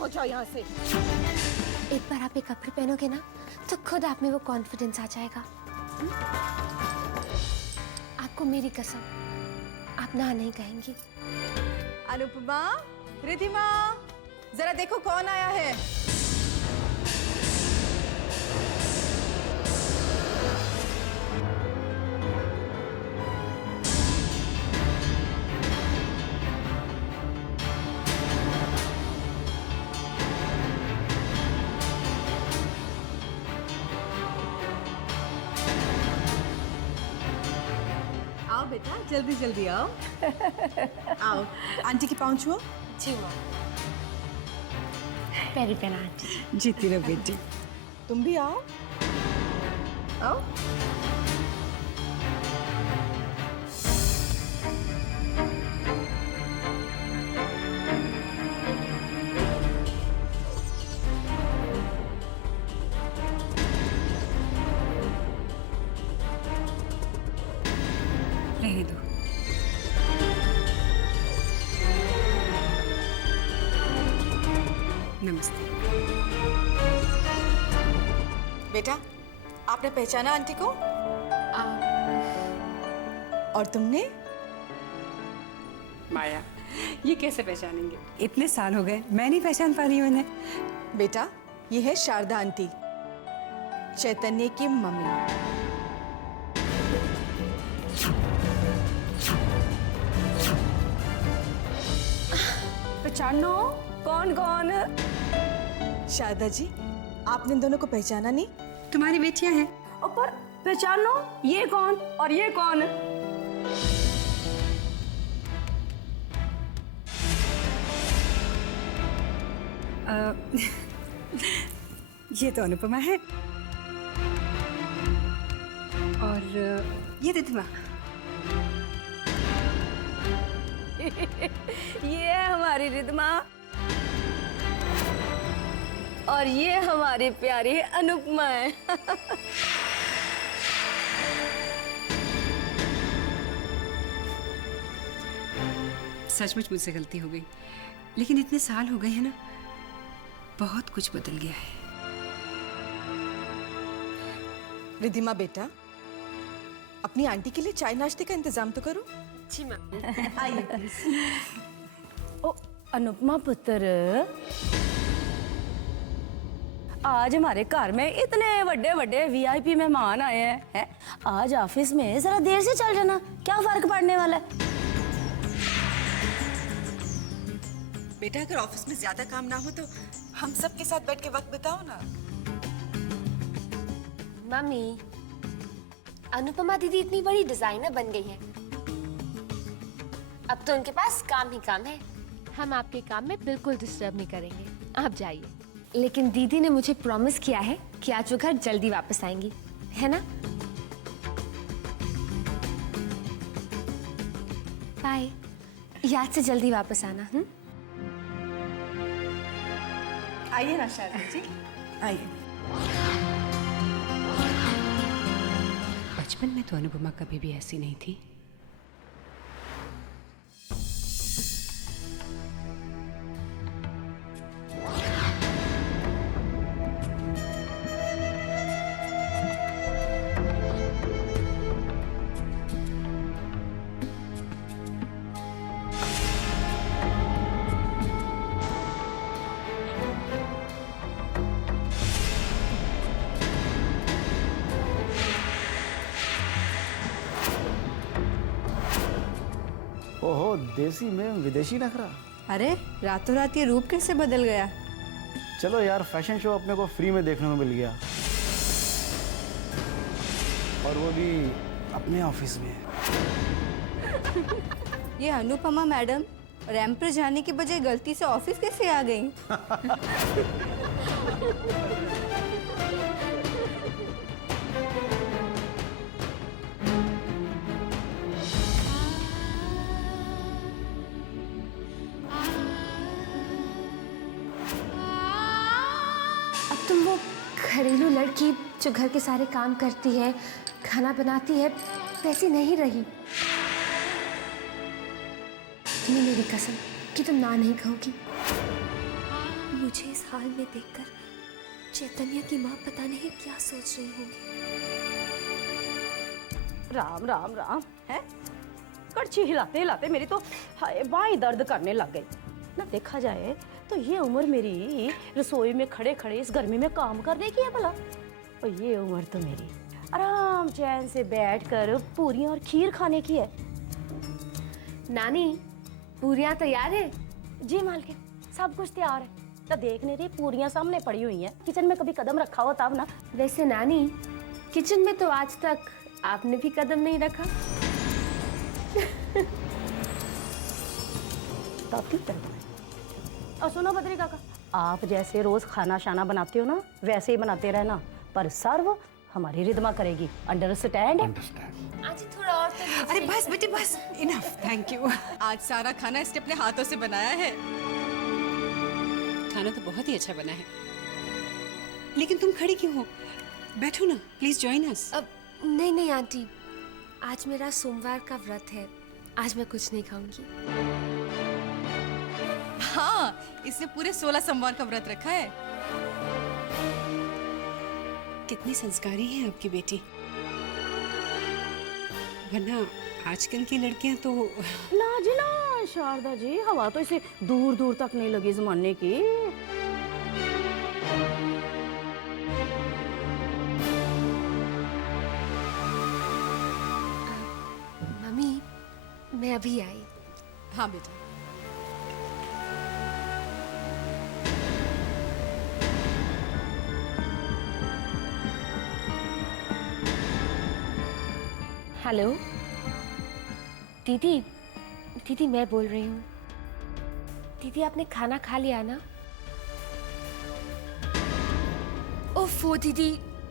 हो जाओ यहाँ से। एक बार आप ये कपड़े पहनोगे ना तो खुद आप में वो कॉन्फिडेंस आ जाएगा। आपको मेरी कसम, आप ना नहीं कहेंगी। अनुपमा, रिधिमा, जरा देखो कौन आया है। आओ बेटा, जल्दी जल्दी आओ। आओ, आंटी की पाँव छुओ। जी माँ। पैरी पहना आंटी। जीती रहो बेटी। तुम भी आओ। आओ। रह दो। नमस्ते। बेटा, आपने पहचाना आंटी को? और तुमने? माया, ये कैसे पहचानेंगे? इतने साल हो गए, मैं नहीं पहचान पा रही हूँ इन्हें। बेटा, ये है शारदा आंटी, चैतन्य की मम्मी। पहचानो? कौन कौन? शारदा जी, आपने इन दोनों को पहचाना नहीं? तुम्हारी बेटियां हैं। पर पहचानो, ये कौन और ये कौन? ये तो अनुपमा है और ये रिधिमा। ये है हमारी रिधिमा और ये हमारी प्यारी अनुपमा है। सचमुच मुझसे गलती हो गई, लेकिन इतने साल हो गए हैं ना, बहुत कुछ बदल गया है। रिधिमा बेटा, अपनी आंटी के लिए चाय नाश्ते का इंतजाम तो करो। जी माँ। आइए प्लीज। ओ अनुपमा पुत्र, आज हमारे घर में इतने बड़े बड़े वीआईपी मेहमान आए हैं। आज ऑफिस में जरा देर से चल जाना, क्या फर्क पड़ने वाला है? बेटा, अगर ऑफिस में ज्यादा काम ना हो तो हम सब के साथ बैठ के वक्त बिताओ ना। मम्मी, अनुपमा दीदी इतनी बड़ी डिजाइनर बन गई हैं। अब तो उनके पास काम ही काम है। हम आपके काम में बिल्कुल डिस्टर्ब नहीं करेंगे, आप जाइए। लेकिन दीदी ने मुझे प्रॉमिस किया है कि आज वो घर जल्दी वापस आएंगी, है ना? बाय। याद से जल्दी वापस आना। आइए ना शारदा जी, आइए। बचपन में तो अनुपमा कभी भी ऐसी नहीं थी। ओहो, देसी में विदेशी नखरा। अरे रातों रात ये रूप कैसे बदल गया? चलो यार, फैशन शो अपने को फ्री में देखने को मिल गया, और वो भी अपने ऑफिस में। ये अनुपमा मैडम रैंप पर जाने की बजाय गलती से ऑफिस कैसे आ गई? अब तुम वो घरेलू लड़की जो घर के सारे काम करती है, खाना बनाती है, वैसी नहीं रही। तुम्हें मेरी कसम कि तुम ना नहीं कहोगी। मुझे हाल में देखकर चैतन्य की माँ पता नहीं क्या सोच रही होगी। राम राम राम है। कड़छी हिलाते हिलाते मेरी तो हाय बाहीं दर्द करने लग गई ना। देखा जाए तो ये उम्र मेरी रसोई में खड़े खड़े इस गर्मी में काम करने की है भला। और ये उम्र तो मेरी आराम चैन से बैठकर पूरियां और खीर खाने की है। नानी, पूरियां तैयार है? जी मालकिन, सब कुछ तैयार है। तो देखने रही पूरियां सामने पड़ी हुई हैं। किचन में कभी कदम रखा हो तब ना। वैसे नानी, किचन में तो आज तक आपने भी कदम नहीं रखा। तब क्यों चलता है? और सुनो बद्री काका, आप जैसे रोज खाना शाना बनाते हो ना, वैसे ही बनाते रहना, पर सर्व हमारी रिदमा करेगी। अंडरस्टैंड? आज थोड़ा और तो अरे बस बेटे बस, इनफ, थैंक यू। आज सारा खाना इसने अपने हाथों से बनाया है। खाना तो बहुत ही अच्छा बना है, लेकिन तुम खड़ी क्यों हो? बैठो ना, प्लीज जॉइन अस। अब नहीं नहीं आंटी, आज मेरा सोमवार का व्रत है, आज मैं कुछ नहीं खाऊंगी। हाँ, इसने पूरे 16 सोमवार का व्रत रखा है। कितनी संस्कारी है आपकी बेटी, वरना आजकल की लड़कियां तो ना जी ना शारदा जी, हवा तो इसे दूर दूर तक नहीं लगी जमाने की। मम्मी, मैं अभी आई। हाँ बेटा। हेलो दीदी, दीदी मैं बोल रही हूँ। दीदी आपने खाना खा लिया ना? ओफो दीदी,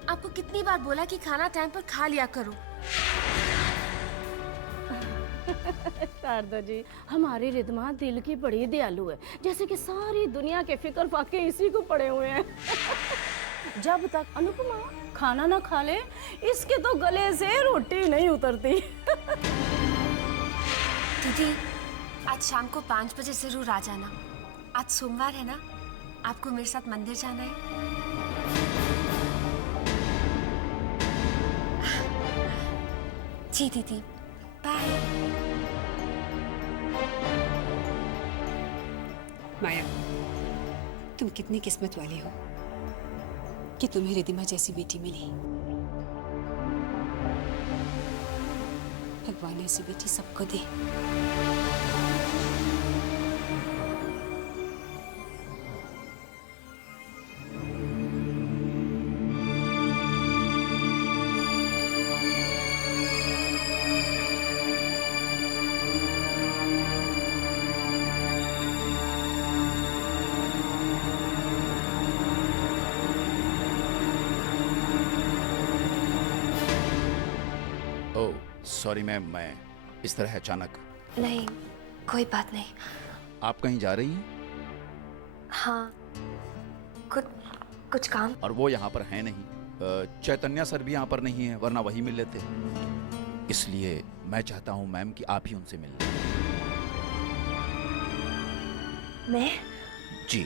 आपको कितनी बार बोला कि खाना टाइम पर खा लिया करो। शारदा जी, हमारी रिदमा दिल की बड़ी दयालु है, जैसे कि सारी दुनिया के फिक्र फाके इसी को पड़े हुए हैं। जब तक अनुपमा खाना ना खा ले, इसके तो गले से रोटी नहीं उतरती। दीदी, आज शाम को 5 बजे जरूर आ जाना। आज सोमवार है ना, आपको मेरे साथ मंदिर जाना है। जी दीदी, बाय। माया, तुम कितनी किस्मत वाली हो कि तुम्हें रिदिमा जैसी बेटी मिली। भगवान ऐसी बेटी सबको दे। सॉरी मैम, मैं इस तरह अचानक। नहीं, कोई बात नहीं। आप कहीं जा रही हैं? हाँ, कुछ काम। और वो यहाँ पर है नहीं। चैतन्य सर भी यहाँ पर नहीं है, वरना वही मिल लेते। इसलिए मैं चाहता हूँ मैम कि आप ही उनसे मिल लें। मैं? जी।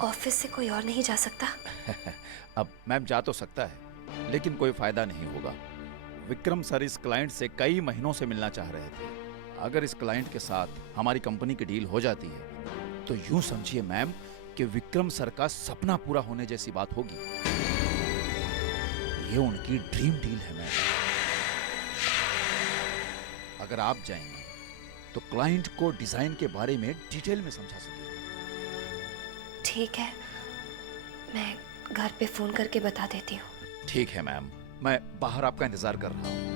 ऑफिस से कोई और नहीं जा सकता? अब मैम जा तो सकता है, लेकिन कोई फायदा नहीं होगा। विक्रम सर इस क्लाइंट से कई महीनों से मिलना चाह रहे थे। अगर इस क्लाइंट के साथ हमारी कंपनी की डील हो जाती है तो यूं समझिए मैम कि विक्रम सर का सपना पूरा होने जैसी बात होगी। ये उनकी ड्रीम डील है मैम। अगर आप जाएंगे तो क्लाइंट को डिजाइन के बारे में डिटेल में समझा सकेंगे। ठीक है, मैं घर पे फोन करके बता देती हूँ। ठीक है मैम, मैं बाहर आपका इंतजार कर रहा हूँ।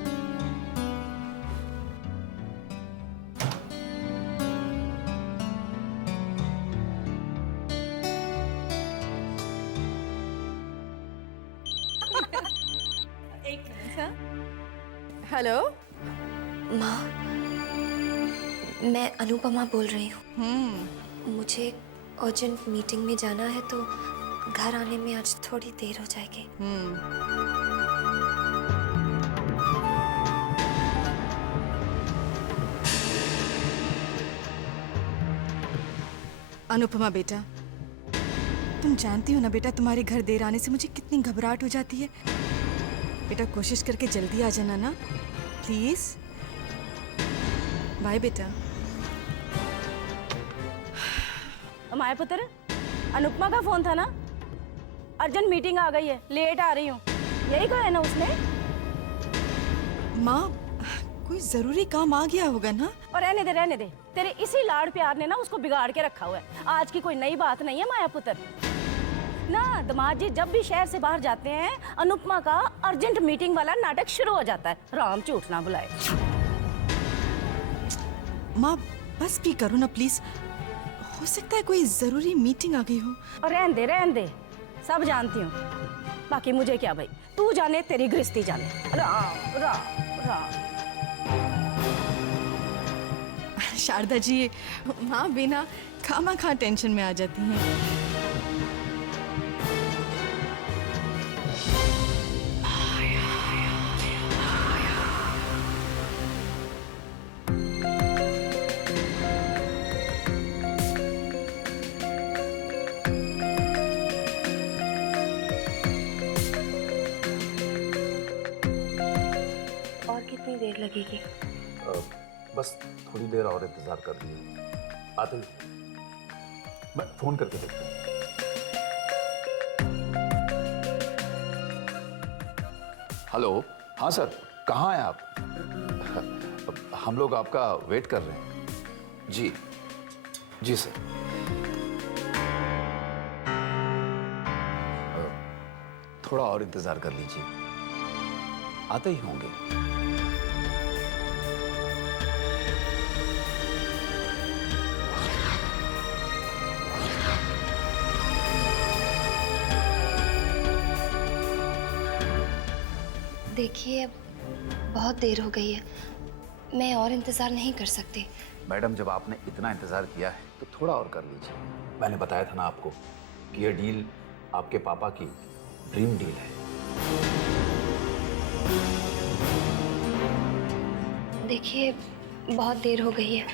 हेलो माँ, मैं अनुपमा बोल रही हूँ। मुझे अर्जेंट मीटिंग में जाना है, तो घर आने में आज थोड़ी देर हो जाएगी। अनुपमा बेटा, तुम जानती हो ना बेटा, तुम्हारे घर देर आने से मुझे कितनी घबराहट हो जाती है। बेटा कोशिश करके जल्दी आ जाना ना, प्लीज। बाय बेटा। माया पुत्र, अनुपमा का फोन था ना? अर्जेंट मीटिंग आ गई है, लेट आ रही हूँ, यही कहा है ना उसने? माँ, कोई जरूरी काम आ गया होगा ना? और रहने दे, तेरे इसी लाड़ प्यार ने ना उसको बिगाड़ के रखा हुआ है। आज की कोई नई बात नहीं है माया पुत्र ना। दामाद जी जब भी शहर से बाहर जाते हैं, अनुपमा का अर्जेंट मीटिंग वाला नाटक शुरू हो जाता है। राम झूठ ना बुलाए। माँ बस भी करो ना प्लीज, हो सकता है कोई जरूरी मीटिंग आ गई हो। और रहने दे, सब जानती हूँ। बाकी मुझे क्या भाई, तू जाने तेरी गृहस्थी जाने। राम राम राम। शारदा जी, माँ बिना खामा टेंशन में आ जाती हैं। और कितनी देर लगेगी? बस थोड़ी देर और इंतजार कर लीजिए, आते ही मैं फोन करके देखता हूँ। हेलो, हाँ सर, कहाँ हैं आप? हम लोग आपका वेट कर रहे हैं। जी जी सर। थोड़ा और इंतजार कर लीजिए, आते ही होंगे। देखिए, बहुत देर हो गई है, मैं और इंतज़ार नहीं कर सकती। मैडम, जब आपने इतना इंतजार किया है तो थोड़ा और कर लीजिए। मैंने बताया था ना आपको कि ये डील आपके पापा की ड्रीम डील है। देखिए, बहुत देर हो गई है,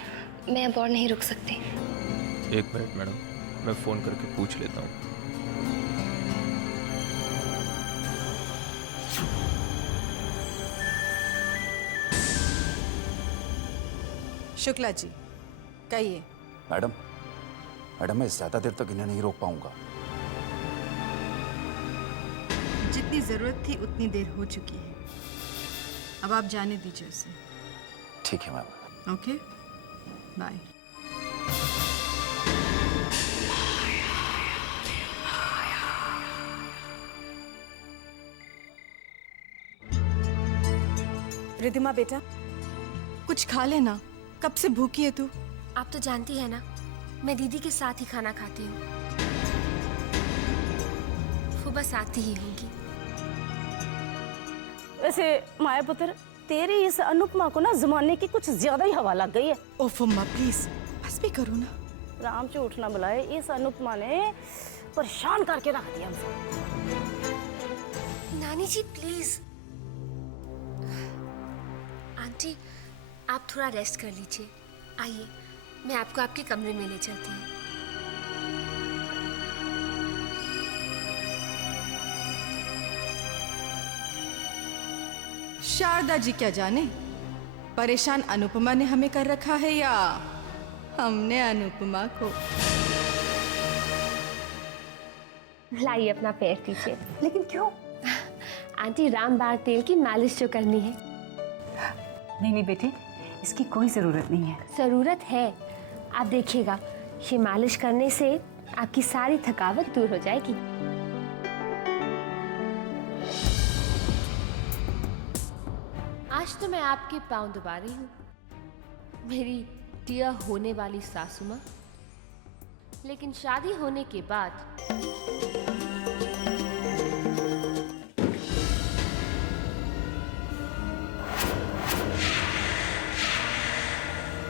मैं अब और नहीं रुक सकती। एक मिनट मैडम, मैं फ़ोन करके पूछ लेता हूँ। शुक्ला जी, कहिए। मैडम, मैं ज़्यादा देर तक इन्हें नहीं रोक पाऊंगा। जितनी जरूरत थी उतनी देर हो चुकी है, अब आप जाने दीजिए उसे। ठीक है मैम। Okay, bye. रिधिमा बेटा, कुछ खा लेना, कब से भूखी है तू? आप तो जानती है ना, मैं दीदी के साथ ही खाना खाती हूँ। वो बस आती ही होंगी। वैसे माया पुत्र, तेरी इस अनुपमा को ना जमाने की कुछ ज्यादा ही हवा लग गई है। ओफ अम्मा प्लीज, बस भी करो ना। राम झूठ ना बुलाए, इस अनुपमा ने परेशान करके रख दिया हमसे। नानी जी प्लीज। आंटी, आप थोड़ा रेस्ट कर लीजिए। आइए, मैं आपको आपके कमरे में ले चलती हूँ। शारदा जी क्या जाने, परेशान अनुपमा ने हमें कर रखा है या हमने अनुपमा को। लाइए अपना पैर दीजिए। लेकिन क्यों? आंटी, रामबाण तेल की मालिश जो करनी है। नहीं बेटे, इसकी कोई ज़रूरत नहीं है। ज़रूरत है, आप देखिएगा, ये मालिश करने से आपकी सारी थकावट दूर हो जाएगी। आज तो मैं आपके पाँव दबा रही हूँ, मेरी डियर होने वाली सासू माँ। लेकिन शादी होने के बाद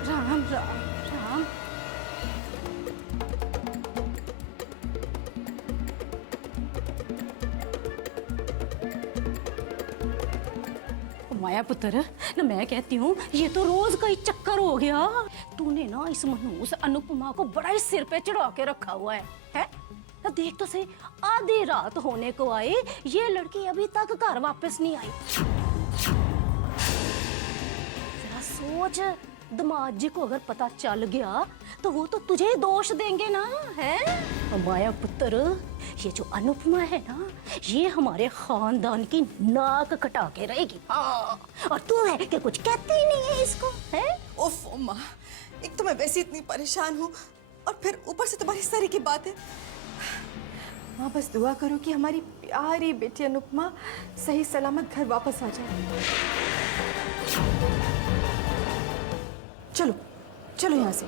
राम राम राम। माया पुत्र, ना मैं कहती हूँ ये तो रोज का ही चक्कर हो गया। तूने ना इस मनहूस अनुपमा को बड़ा ही सिर पे चढ़ा के रखा हुआ है? देख तो सही, आधी रात होने को आई, ये लड़की अभी तक घर वापस नहीं आई। जरा सोच, दामाद जी को अगर पता चल गया तो वो तो तुझे ही दोष देंगे ना, है? माया पुत्र, ये जो अनुपमा है ना, ये हमारे खानदान की नाक कटा के रहेगी। हाँ, और तू है कि कुछ कहती ही नहीं है इसको, है? ओफ माँ, एक तो मैं वैसे इतनी परेशान हूँ और फिर ऊपर से तुम्हारी सारी की बात है। माँ बस दुआ करो कि हमारी प्यारी बेटी अनुपमा सही सलामत घर वापस आ जाए। चलो चलो यहाँ से।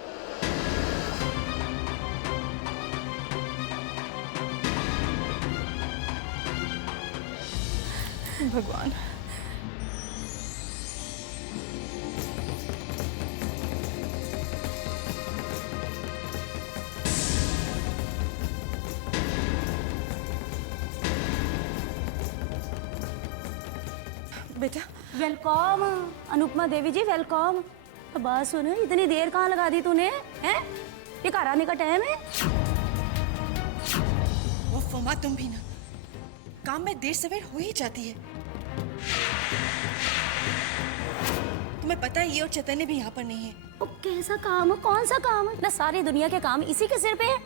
भगवान, बेटा वेलकम अनुपमा देवी जी, वेलकम। तो बात सुन, इतनी देर कहाँ लगा दी तूने, हैं? ये घर आने का टाइम है? वो फमा, तुम भी ना, काम में देर सवेर हो ही जाती है। तुम्हें पता है ये और चैतन्य भी यहाँ पर नहीं है। ओ, कैसा काम है, कौन सा काम है? ना सारी दुनिया के काम इसी के सिर पे है।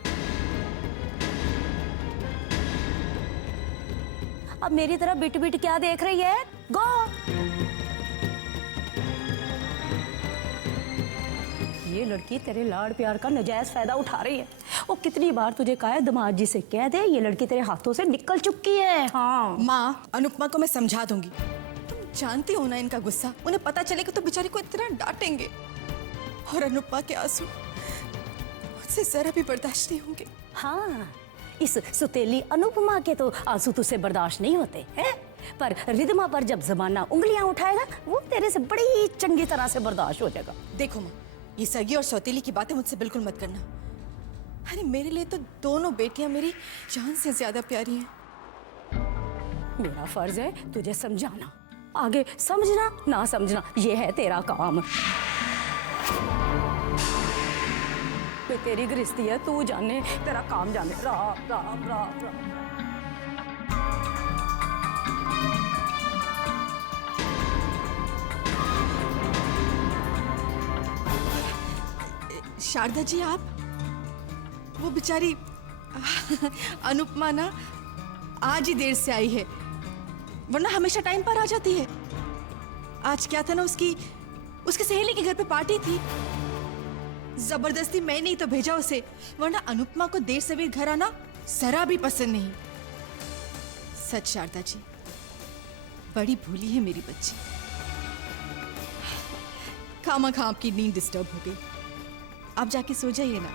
अब मेरी तरफ बिट बिट क्या देख रही है? गो। ये लड़की तेरे लाड़ प्यार का नजायज फायदा उठा रही है। वो कितनी बार तुझे कहा है दामाद जी से कह दे, ये लड़की तेरे हाथों से निकल चुकी है। हाँ माँ, अनुपमा को मैं समझा दूंगी। तुम जानती हो ना इनका गुस्सा, उन्हें पता चलेगा तो बेचारी को इतना डांटेंगे। और अनुपमा के आंसू मुझसे जरा भी बर्दाश्त नहीं होंगे। हाँ, इस सुतेली अनुपमा के तो आंसू तुझसे बर्दाश्त नहीं होते हैं, पर रिदमा पर जब जमाना उंगलियां उठाएगा वो तेरे से बड़ी चंगी तरह से बर्दाश्त हो जाएगा। देखो माँ, ये सगी और सौतेली की बातें मुझसे बिल्कुल मत करना। अरे मेरे लिए तो दोनों बेटियां मेरी जान से ज्यादा प्यारी हैं। मेरा फर्ज है तुझे समझाना, आगे समझना ना समझना ये है तेरा काम। मैं तेरी गृहस्थी है, तू जाने, तेरा काम जाने। राम राम राम राम। शारदा जी, आप वो बेचारी अनुपमा ना आज ही देर से आई है, वरना हमेशा टाइम पर आ जाती है। आज क्या था ना, उसकी सहेली के घर पे पार्टी थी। जबरदस्ती मैंने ही तो भेजा उसे, वरना अनुपमा को देर सवेर घर आना जरा भी पसंद नहीं। सच शारदा जी, बड़ी भूली है मेरी बच्ची। खामा आपकी नींद डिस्टर्ब हो गई, आप जाके सो जाइए ना।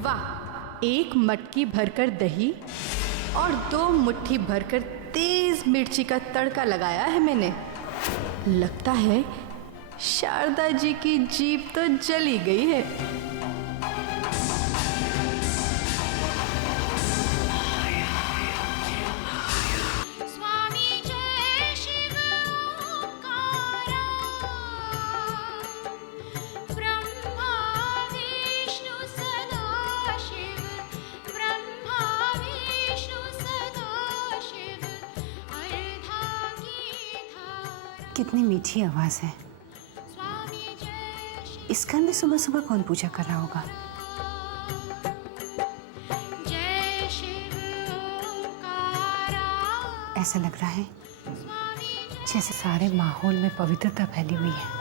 वाह, एक मटकी भरकर दही और 2 मुट्ठी भरकर तेज मिर्ची का तड़का लगाया है मैंने। लगता है शारदा जी की जीभ तो जली गई है। कितनी मीठी आवाज है। इस घर में सुबह सुबह कौन पूजा कर रहा होगा? ऐसा लग रहा है जैसे सारे माहौल में पवित्रता फैली हुई है।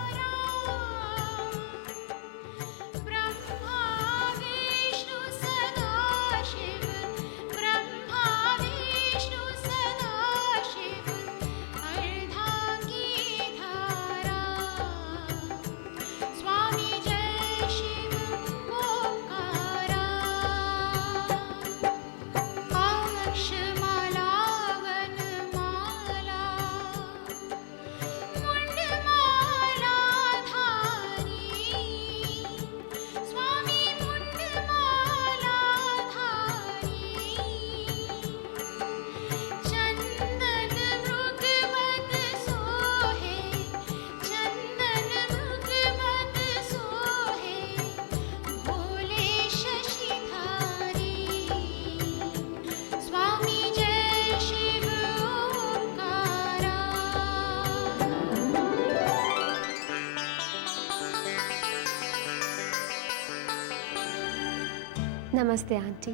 नमस्ते आंटी।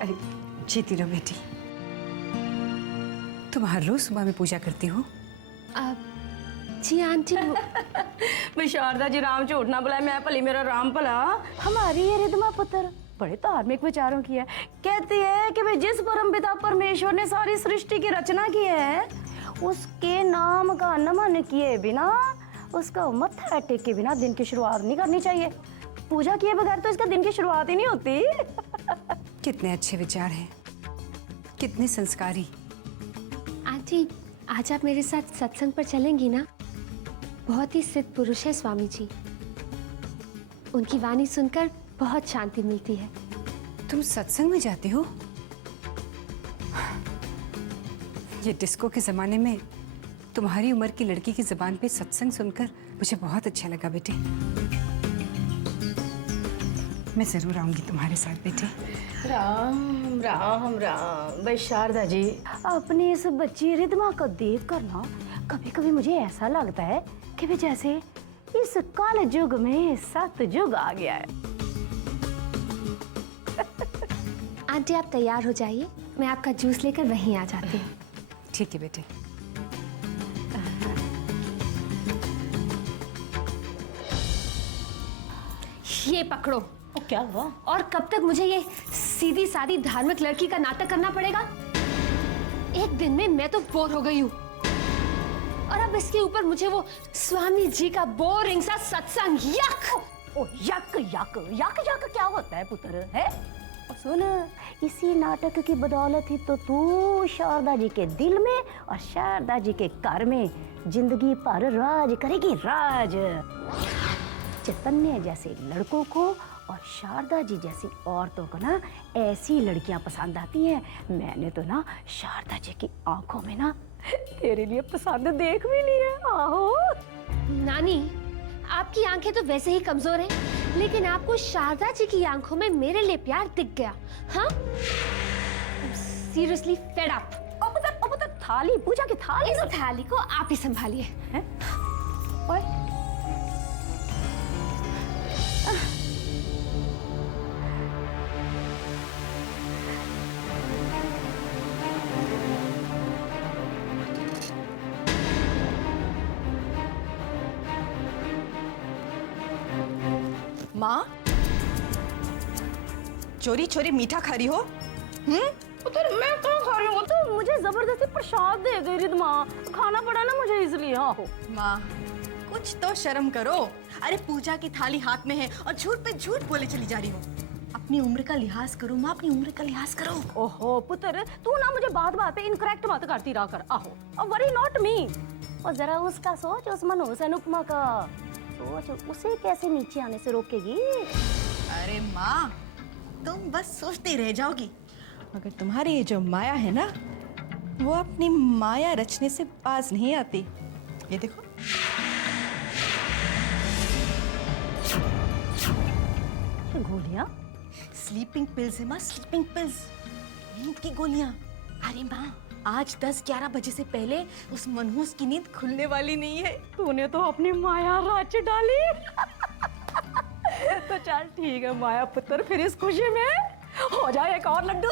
अरे जीती रहो बेटी। तुम हर रोज सुबह में पूजा करती हो? जी आंटी मैं शारदा जी राम झूठ ना बुलाए, मैं भली मेरा राम भला। हमारी ये रिधमा पुत्र बड़े धार्मिक विचारों की है। कहती है कि भाई जिस परमपिता परमेश्वर ने सारी सृष्टि की रचना की है, उसके नाम का नमन किए बिना, उसका मत्था टेके बिना दिन की शुरुआत नहीं करनी चाहिए। पूजा किए बगैर तो इसका दिन की शुरुआत ही नहीं होती। कितने अच्छे विचार हैं, कितने संस्कारी। आंटी आज आप मेरे साथ सत्संग पर चलेंगी ना? बहुत ही सिद्ध पुरुष है स्वामी जी, उनकी वाणी सुनकर बहुत शांति मिलती है। तुम सत्संग में जाती हो? ये डिस्को के जमाने में तुम्हारी उम्र की लड़की की जुबान पे सत्संग सुनकर मुझे बहुत अच्छा लगा बेटे। मैं जरूर आऊंगी तुम्हारे साथ बेटे। राम राम राम। भाई शारदा जी, अपनी इस बच्ची रिधमा को देख कर ना कभी कभी मुझे ऐसा लगता है कि भी जैसे इस काल युग में सतयुग आ गया है। आंटी आप तैयार हो जाइए, मैं आपका जूस लेकर वहीं आ जाती हूँ। ठीक है बेटे। ये पकड़ो। क्या हुआ? और कब तक मुझे ये सीधी सादी धार्मिक लड़की का नाटक करना पड़ेगा? एक दिन में मैं तो बोर हो गई हूँ, और अब इसके ऊपर मुझे वो स्वामी जी का बोरिंग सा सत्संग। यक! ओ यक यक यक यक क्या होता है पुत्र है? सुन, इसी नाटक की बदौलत ही तो तू शारदा जी के दिल में और शारदा जी के घर में जिंदगी भर राज करेगी, राज। चैतन्य जैसे लड़कों को और शारदा जी जैसी औरतों को ना ऐसी लड़कियां पसंद आती हैं। मैंने तो ना शारदा जी की आंखों में ना तेरे लिए पसंद देख भी ली है। आहो नानी, आपकी आंखें तो वैसे ही कमजोर हैं, लेकिन आपको शारदा जी की आंखों में मेरे लिए प्यार दिख गया। हाँ? Seriously fed up. ओ पुत्र, थाली, पूजा की थाली। इस थाली को आप ही संभालिए। ओए माँ, चोरी चोरी मीठा खा रही हो? पुत्र मैं कहाँ खा रही हूँ? तो मुझे जबरदस्ती प्रसाद दे गई रिधमा, खाना पड़ा ना मुझे इसलिए। आहो माँ, कुछ तो शर्म करो। अरे पूजा की थाली हाथ में है और झूठ पे झूठ बोले चली जा रही हो। अपनी उम्र का लिहाज करो माँ, अपनी उम्र का लिहाज करो। ओहो पुत्र, तू ना मुझे बात बात पे इनकरेक्ट बात करती रहा कर। आहो वरी नॉट मी। और जरा उसका सोच, उस मनोज अनुपमा का सोच, उसे कैसे नीचे आने से रोकेगी? अरे माँ, तुम बस सोचती रह जाओगी, मगर तुम्हारी ये जो माया है ना, वो अपनी माया रचने से बाज नहीं आती। ये देखो, गोलियां? स्लीपिंग पिल्स है माँ, स्लीपिंग पिल्स, नींद की गोलियां। अरे माँ, आज 10-11 बजे से पहले उस मनहूस की नींद खुलने वाली नहीं है। तूने तो अपनी माया राज डाली। तो चल ठीक है माया पुत्र, फिर इस खुशी में हो जाए एक और लड्डू।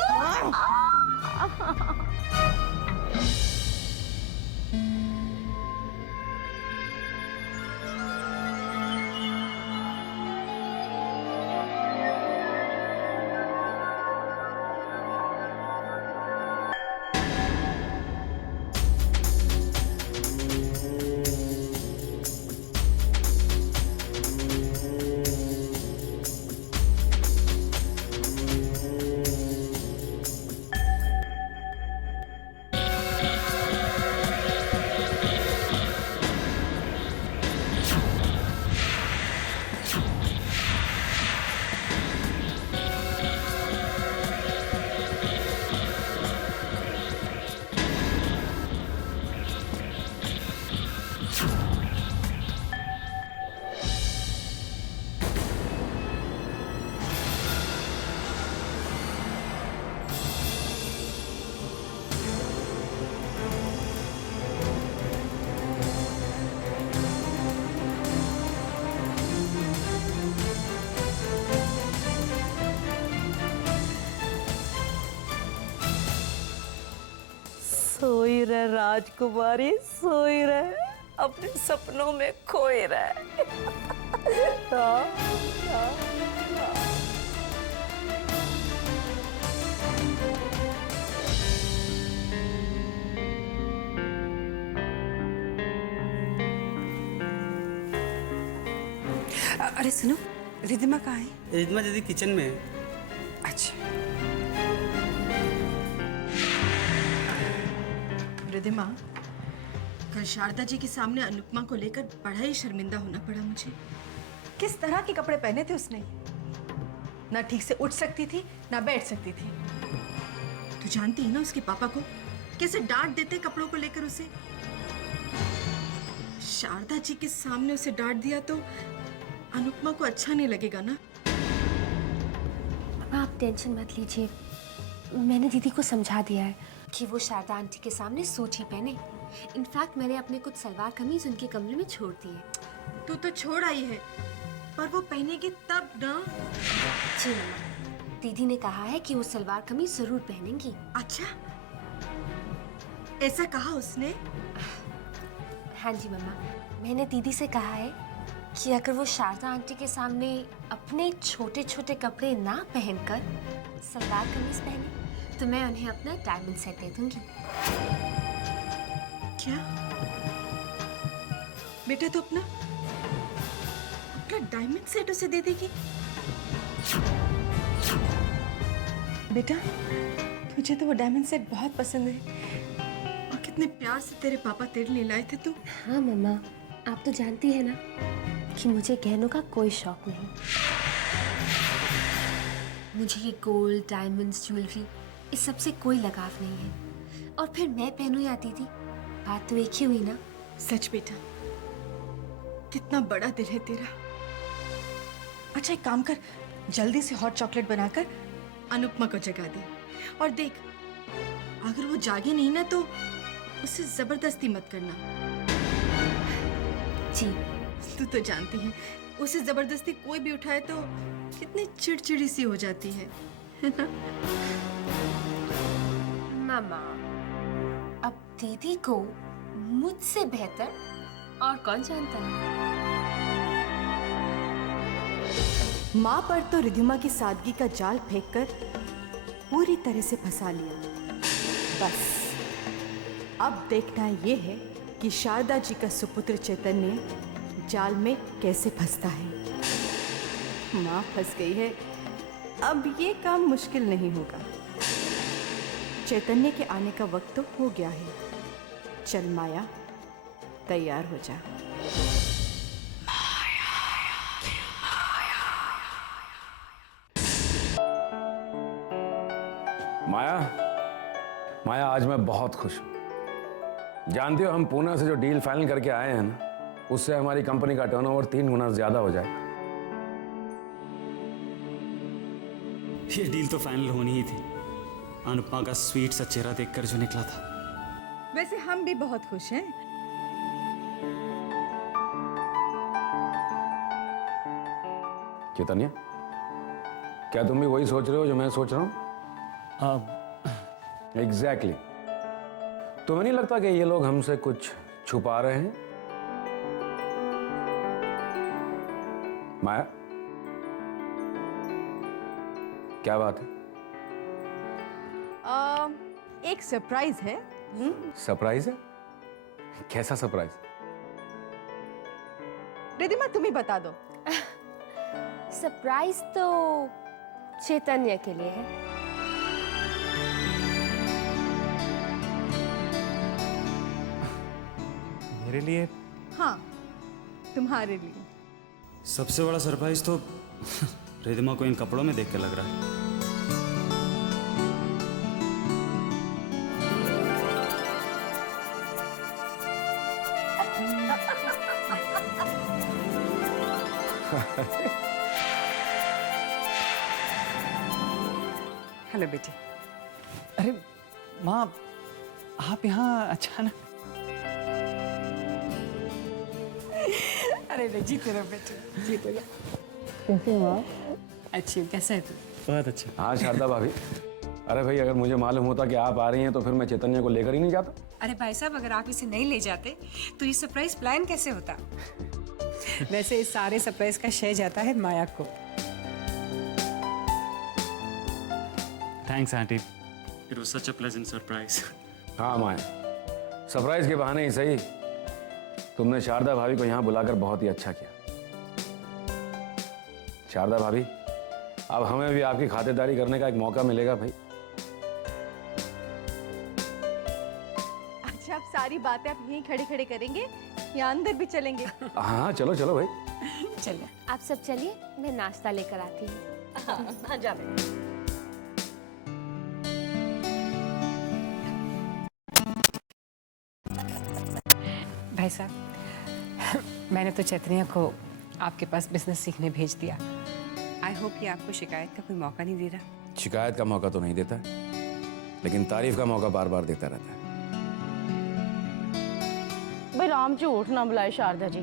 रहे राजकुमारी, सोई रहे, अपने सपनों में खोई रहे। हाँ, हाँ, हाँ। अरे सुनो, रिद्धिमा कहाँ है? रिद्धिमा दीदी किचन में है। अच्छा। रिद्धिमा, कल शारदा जी के सामने अनुपमा को लेकर बड़ा ही शर्मिंदा होना पड़ा मुझे। किस तरह के कपड़े पहने थे उसने? ना ठीक से उठ सकती थी ना बैठ सकती थी। तू जानती है ना उसके पापा को कैसे डांट देते कपड़ों को लेकर उसे। शारदा जी के सामने उसे डांट दिया तो अनुपमा को अच्छा नहीं लगेगा ना। आप टेंशन मत लीजिए, मैंने दीदी को समझा दिया है कि वो शारदा आंटी के सामने सूट ही पहने। इनफैक्ट मैंने अपने कुछ सलवार कमीज उनके कमरे में छोड़ दी है। तू तो छोड़ आई है, पर वो पहनेगी तब ना। जी मम्मा, दीदी ने कहा है कि वो सलवार कमीज जरूर पहनेंगी। अच्छा, ऐसा कहा उसने? हाँ जी मम्मा, मैंने दीदी से कहा है कि अगर वो शारदा आंटी के सामने अपने छोटे छोटे कपड़े ना पहनकर सलवार कमीज पहने तो मैं उन्हें अपना डायमंड सेट दे दूंगी। क्या बेटा, तो अपना डायमंड सेट उसे दे देगी? बेटा, तुझे तो वो डायमंड सेट बहुत पसंद है और कितने प्यार से तेरे पापा तेरे लिए लाए थे। तू हाँ मम्मा, आप तो जानती है ना कि मुझे गहनों का कोई शौक नहीं। मुझे ये गोल्ड, डायमंड्स, ज्वेलरी इस सब से कोई लगाव नहीं है। और फिर मैं पहनूं या दीदी, बात तो एक ही हुई ना। सच बेटा, कितना बड़ा दिल है तेरा। अच्छा, एक काम कर, जल्दी से हॉट चॉकलेट बनाकर अनुपमा को जगा दे। और देख, अगर वो जागे नहीं ना तो उसे जबरदस्ती मत करना। जी। तू तो जानती है, उसे जबरदस्ती कोई भी उठाए तो कितनी चिड़चिड़ी सी हो जाती है ना? मामा, अब दीदी को मुझसे बेहतर और कौन जानता है। माँ पर तो रिद्धिमा की सादगी का जाल फेंककर पूरी तरह से फंसा लिया। बस अब देखना ये है कि शारदा जी का सुपुत्र चैतन्य जाल में कैसे फंसता है। माँ फंस गई है, अब ये काम मुश्किल नहीं होगा। चैतन्य के आने का वक्त तो हो गया है। चल माया, तैयार हो जा। माया, माया आज मैं बहुत खुश हूँ। जानती हो, हम पूना से जो डील फाइनल करके आए हैं ना, उससे हमारी कंपनी का टर्नओवर 3 गुना ज्यादा हो जाए। ये डील तो फाइनल होनी ही थी, अनुपमा का स्वीट सा चेहरा देखकर जो निकला था। वैसे हम भी बहुत खुश हैं। चैतन्य, क्या तुम भी वही सोच रहे हो जो मैं सोच रहा हूँ? एग्जैक्टली। तुम्हें नहीं लगता कि ये लोग हमसे कुछ छुपा रहे हैं? माया, क्या बात है? एक सरप्राइज है। सरप्राइज है? कैसा सरप्राइज? रिद्धिमा, तुम ही बता दो। सरप्राइज तो चैतन्य के लिए है। मेरे लिए? हाँ, तुम्हारे लिए। सबसे बड़ा सरप्राइज तो रिद्धिमा को इन कपड़ों में देख के लग रहा है। हेलो बेटी। अरे माँ, आप यहाँ अचानक? अरे जीते रहो बेटे, जीते रहो। कैसे हो आप? अच्छी हूँ, कैसा है तू? बहुत अच्छा। हाँ शारदा भाभी, अरे भाई, अगर मुझे मालूम होता कि आप आ रही हैं तो फिर मैं चैतन्य को लेकर ही नहीं जाता। अरे भाई साहब, अगर आप इसे नहीं ले जाते तो ये सरप्राइज प्लान कैसे होता? वैसे इस सारे सरप्राइज का श्रेय जाता है माया को। Thanks aunty, it was such a pleasant surprise. हाँ माया, सरप्राइज के बहाने ही सही, तुमने शारदा भाभी को यहाँ बुलाकर बहुत ही अच्छा किया। शारदा भाभी, अब हमें भी आपकी खातिरदारी करने का एक मौका मिलेगा भाई। अच्छा, आप सारी बातें आप यहीं खड़े खड़े करेंगे या अंदर भी चलेंगे? हाँ चलो चलो भाई। चलिए आप सब चलिए, मैं नाश्ता लेकर आती हूँ। हाँ जा बेटा। भाई साहब, मैंने तो चैतन्या को आपके पास बिजनेस सीखने भेज दिया। आई होप कि आपको शिकायत का कोई मौका नहीं दे रहा। शिकायत का मौका तो नहीं देता, लेकिन तारीफ का मौका बार बार देता रहता है। भाई राम झूठ ना बुलाए शारदा जी,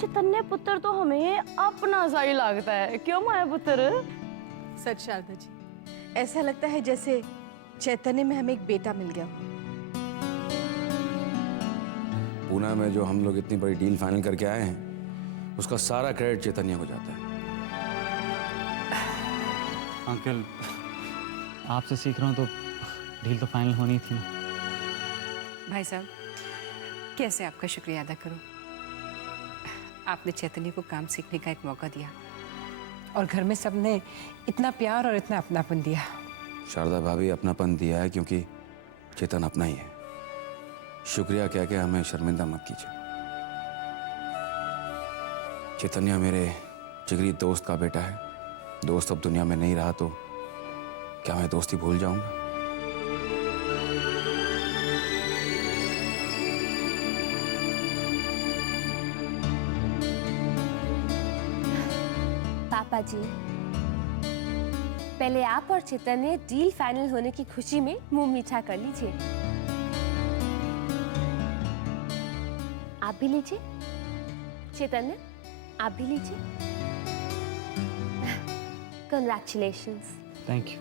चैतन्य पुत्र तो हमें अपना सा ही लगता है, क्यों माया पुत्र? सच शारदा जी, ऐसा लगता है जैसे चैतन्य में हमें एक बेटा मिल गया। पूना में जो हम लोग इतनी बड़ी डील फाइनल करके आए हैं, उसका सारा क्रेडिट चैतन्य को जाता है। अंकल, आपसे सीख रहा हूँ तो डील तो फाइनल होनी थी ना। भाई साहब, कैसे आपका शुक्रिया अदा करूं? आपने चैतन्य को काम सीखने का एक मौका दिया और घर में सबने इतना प्यार और इतना अपनापन दिया। शारदा भाभी, अपनापन दिया है क्योंकि चेतन अपना ही है। शुक्रिया कह के हमें शर्मिंदा मत कीजिए। चैतन्य मेरे जिगरी दोस्त का बेटा है। दोस्त अब दुनिया में नहीं रहा तो क्या मैं दोस्ती भूल जाऊंगा? पापा जी, पहले आप और चैतन्य डील फाइनल होने की खुशी में मुंह मीठा कर लीजिए। आप भी लीजिए। चैतन्य, आप भी लीजिए। Congratulations. Thank you.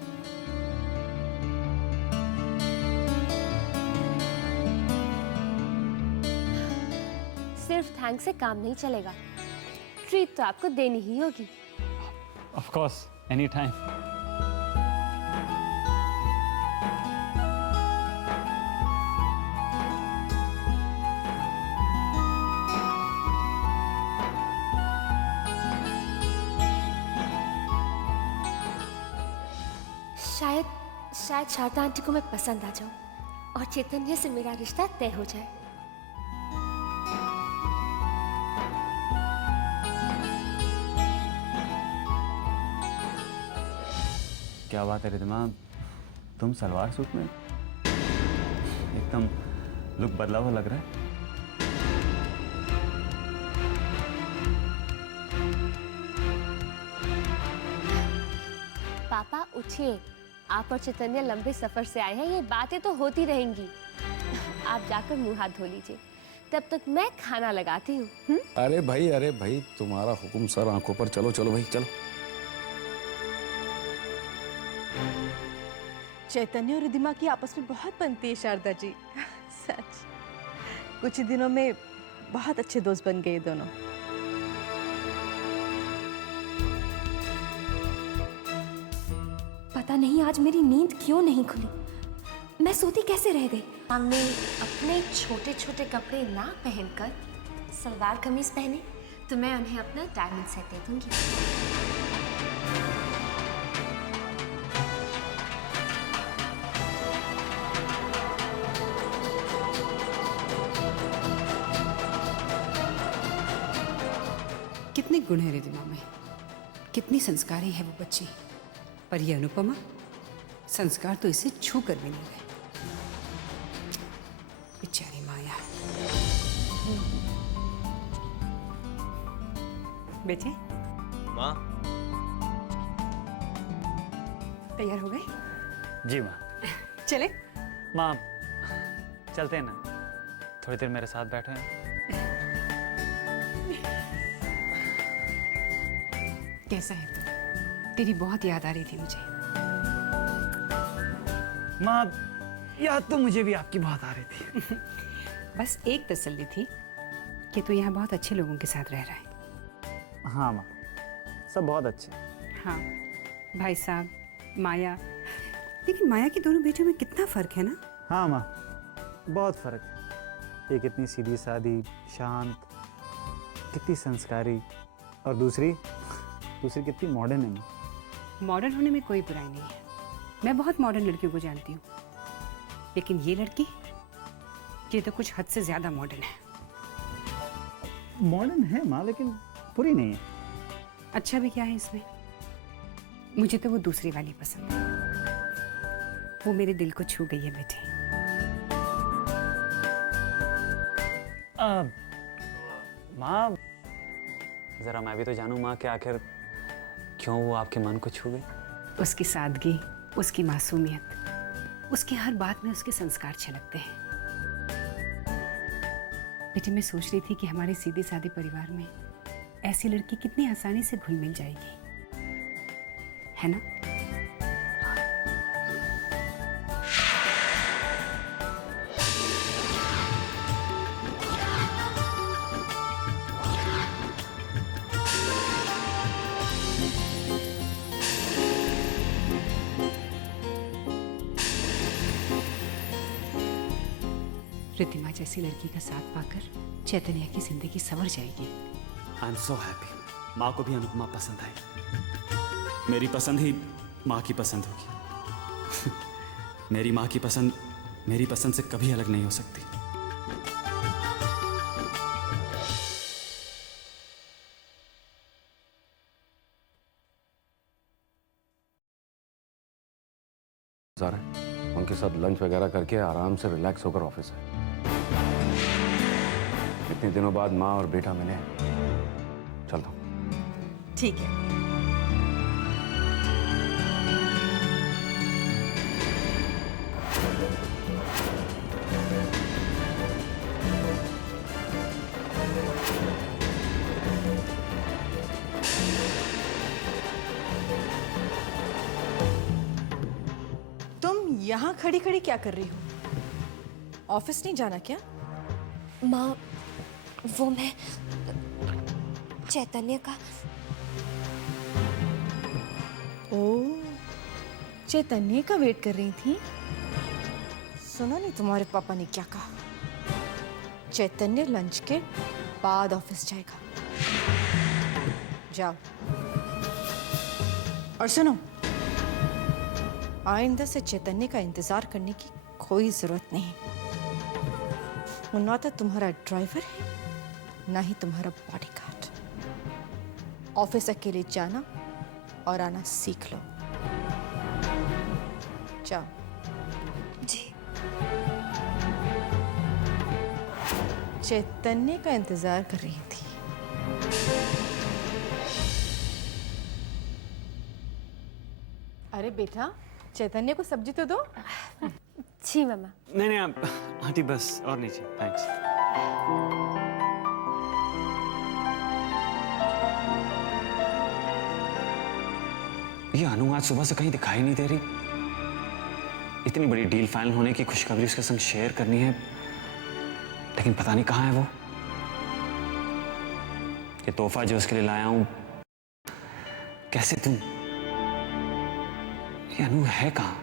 सिर्फ थैंक से काम नहीं चलेगा, ट्रीट तो आपको देनी ही होगी। Of course, any time. शायद शारदा आंटी को मैं पसंद आ जाऊं और चैतन्य से मेरा रिश्ता तय हो जाए। क्या बात है रिद्धिमा, तुम सलवार सूट में एकदम लुक बदला हुआ लग रहा है। पापा उठिए, आप और चैतन्य लंबे सफर से आए हैं, ये बातें तो होती रहेंगी। आप जाकर मुंह हाथ धो लीजिए, तब तक मैं खाना लगाती हूँ। अरे भाई, तुम्हारा हुक्म सर आंखों पर। चलो चलो भाई, चलो। चैतन्य और रिद्धिमा की आपस में बहुत बनती है शारदा जी। सच, कुछ ही दिनों में बहुत अच्छे दोस्त बन गए दोनों। पता नहीं आज मेरी नींद क्यों नहीं खुली, मैं सोती कैसे रह गई। हमने अपने छोटे छोटे कपड़े ना पहनकर सलवार कमीज पहने तो मैं उन्हें अपना डायमंड सेट दे दूंगी। कितने गुण है रिद्धिमा में, कितनी संस्कारी है वो बच्ची। पर ये अनुपमा, संस्कार तो इसे छू कर भी नहीं गए। बेचारी माया। बेटे, माँ। तैयार हो गए? जी माँ। चले? माँ, चलते हैं ना, थोड़ी देर मेरे साथ बैठो हैं। कैसा है तू? तेरी बहुत याद आ रही थी मुझे। माँ, याद तो मुझे भी आपकी बहुत आ रही थी। बस एक तसल्ली थी कि तू यहाँ बहुत अच्छे लोगों के साथ रह रहा है। हाँ माँ, सब बहुत अच्छे हैं। हाँ भाई साहब, माया, लेकिन माया के दोनों बेटियों में कितना फर्क है ना। हाँ माँ, बहुत फर्क है। एक इतनी सीधी सादी, शांत, कितनी संस्कारी, और दूसरी कितनी मॉडर्न है माँ। मॉडर्न होने में कोई बुराई नहीं है, मैं बहुत मॉडर्न लड़कियों को जानती हूँ, लेकिन ये लड़की, ये तो कुछ हद से ज्यादा मॉडर्न है। मॉडर्न है माँ, लेकिन बुरी नहीं है। अच्छा भी क्या है इसमें? मुझे तो वो दूसरी वाली पसंद है, वो मेरे दिल को छू गई है बेटी। माँ, जरा मैं भी तो जानूं माँ कि आखिर क्यों वो आपके मन को छू गई। उसकी सादगी, उसकी मासूमियत, उसकी हर बात में उसके संस्कार छलकते हैं। बेटी, मैं सोच रही थी कि हमारे सीधे सादे परिवार में ऐसी लड़की कितनी आसानी से घुल मिल जाएगी, है ना? रितिमा जैसी लड़की का साथ पाकर चैतन्य की जिंदगी संवर जाएगी। I am so happy. माँ को भी अनुपमा पसंद आई। मेरी पसंद ही माँ की पसंद होगी। मेरी माँ की पसंद मेरी पसंद से कभी अलग नहीं हो सकती। उनके साथ लंच वगैरह करके आराम से रिलैक्स होकर ऑफिस है। इतने दिनों बाद माँ और बेटा मिले, चलता हूँ। ठीक है। तुम यहाँ खड़ी खड़ी क्या कर रही हो? ऑफिस नहीं जाना क्या? माँ, वो मैं चैतन्य का। ओ, चैतन्य का वेट कर रही थी। सुना नहीं तुम्हारे पापा ने क्या कहा? चैतन्य लंच के बाद ऑफिस जाएगा। जाओ। और सुनो, आइंदा से चैतन्य का इंतजार करने की कोई जरूरत नहीं। वो ना तो तुम्हारा ड्राइवर है, ना ही तुम्हारा बॉडीगार्ड। ऑफिस अकेले जाना और आना सीख लो। जाओ। जी। चैतन्य का इंतजार कर रही थी। अरे बेटा, चैतन्य को सब्जी तो दो। जी मामा। नहीं नहीं आप आंटी, बस और नहीं चाहिए, थैंक्स। ये अनु आज सुबह से कहीं दिखाई नहीं दे रही। इतनी बड़ी डील फाइनल होने की खुशखबरी उसके संग शेयर करनी है, लेकिन पता नहीं कहाँ है वो। ये तोहफा जो उसके लिए लाया हूं, कैसे दूं? ये अनु है कहाँ?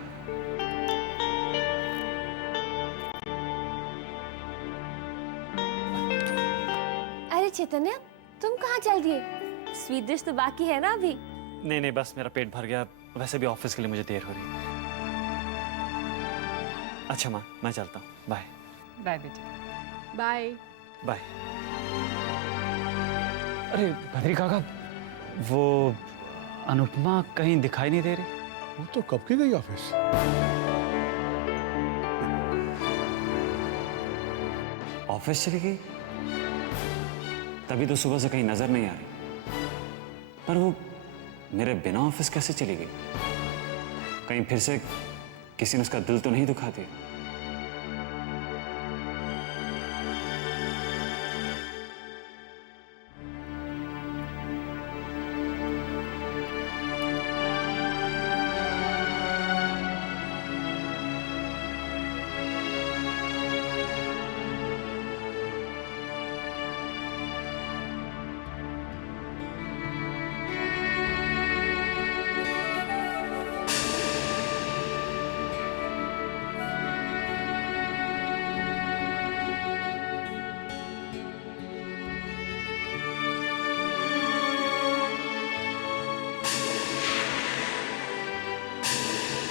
अरे चैतन्य, तुम कहाँ चल दिए? स्वीट डिश तो बाकी है ना अभी। नहीं नहीं, बस मेरा पेट भर गया। वैसे भी ऑफिस के लिए मुझे देर हो रही है। अच्छा माँ, मैं चलता हूँ। बाय। बाय बेटा। बाय। बाय। अरे भद्री काका, वो अनुपमा कहीं दिखाई नहीं दे रही। वो तो कब की गई ऑफिस। ऑफिस चली गई? तभी तो सुबह से कहीं नजर नहीं आ रही। पर वो मेरे बिना ऑफिस कैसे चली गई? कहीं फिर से किसी ने उसका दिल तो नहीं दुखा दिया?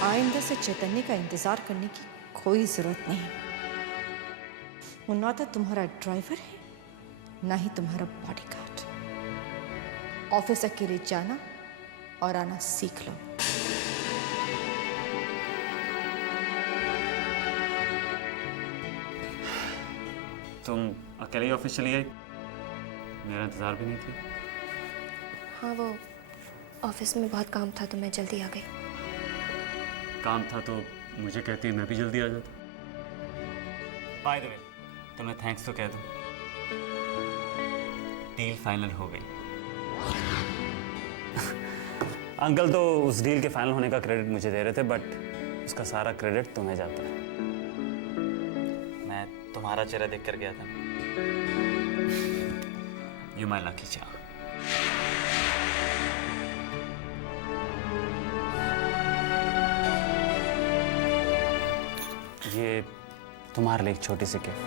आइंदा से चैतन्य का इंतजार करने की कोई जरूरत नहीं। वो ना तो तुम्हारा ड्राइवर है ना ही तुम्हारा बॉडीगार्ड। ऑफिस अकेले जाना और आना सीख लो। तुम अकेले ही ऑफिस चली गई, मेरा इंतजार भी नहीं थी। हाँ, वो ऑफिस में बहुत काम था तो मैं जल्दी आ गई। काम था तो मुझे कहती मैं भी जल्दी आ जाता। बाय द वे, तुम्हें थैंक्स तो कह दूं, डील फाइनल हो गई। अंकल तो उस डील के फाइनल होने का क्रेडिट मुझे दे रहे थे, बट उसका सारा क्रेडिट तुम्हें जाता है। मैं तुम्हारा चेहरा देख कर गया था। You my lucky charm. ये तुम्हारे लिए एक छोटी सी गिफ्ट।